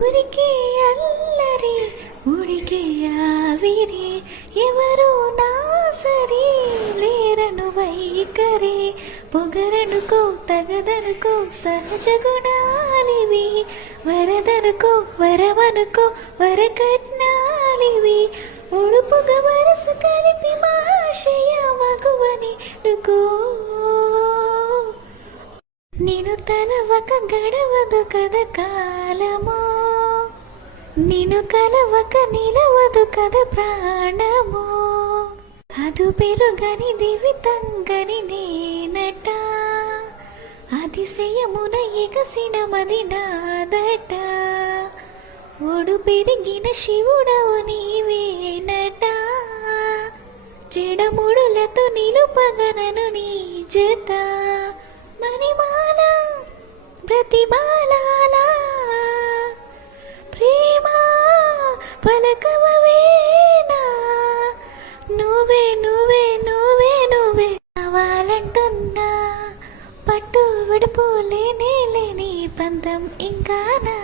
ఊరికే అల్లరి ఊడికే ఆవిరి ఎవరు నా సరి లేరను వైఖరి పొగరనుకో తగదనుకో సహజ గుణాలివి వరదనుకో వరవనుకో వరకట్నాలివి ఒడుపుగా వరస కలిపి మహాశయ మగువని నుకో నిన్ను తలవక గడవదు కద కాలము నిన్ను కలవక నిలవదు కద ప్రాణము అదు పెరుగని దివితంగని నేనట అతిశయమున ఎగసిన మది నాదట ఒడు పెరిగిన శివుడవు నీవేనట చెడముడులతో నిలుపగనను నీ జత మణిమాల ప్రతిమాల ప్రేమ పలకవేనా నువ్వే నువ్వే నువ్వే నువ్వే కావాలంటున్నా పట్టు విడుపు లేని పంతం ఇంకానా